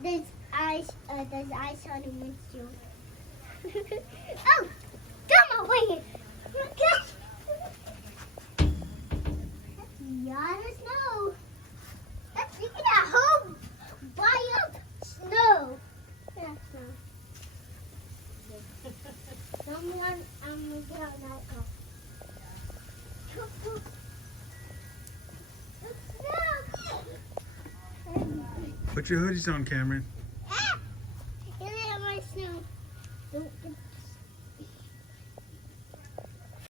there's ice on the windshield. Oh, come away! Yeah, the snow. Let's look at that whole pile of snow. Yeah, snow. Someone, I'm gonna get out that car. Put your hoodies on, Cameron.